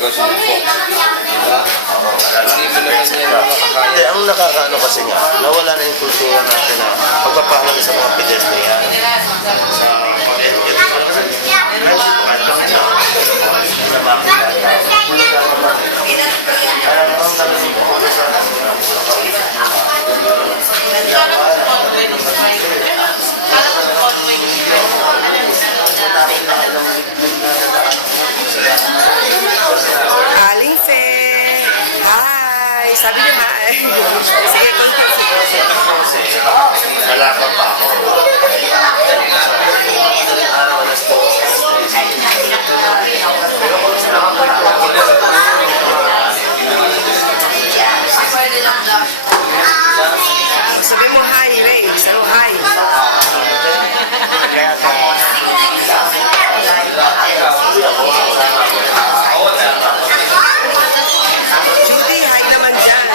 talagang sumpo. Diba? Hindi mo naman yan makakaya. Hindi, ang nakakaano kasi nga, nawala na yung kultura natin na pagpapahalaga sa mga pedestrian. Sa Aling Fe! Hi! Sabi niya hi! Sige, contact si wala pa pa ako. Sabi mo hi, Ray. Sabi mo hi. Kaya ka, Judy, hi naman dyan.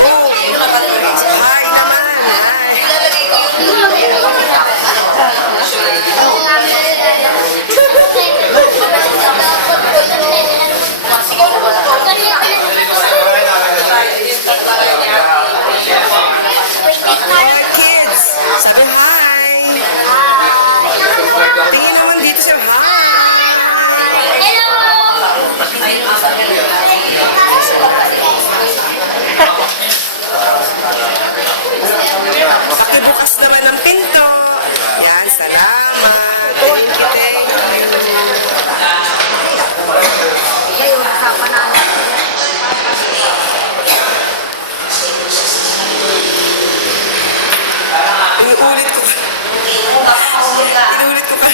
Oh, hi naman. Hi. Hi, kids. Sabi hi. Tingin naman dito siya. Hi. Pakibukas naman ng pinto. Yan, salamat. Thank you, thank you. Inuulit ko pa. Inuulit ko pa.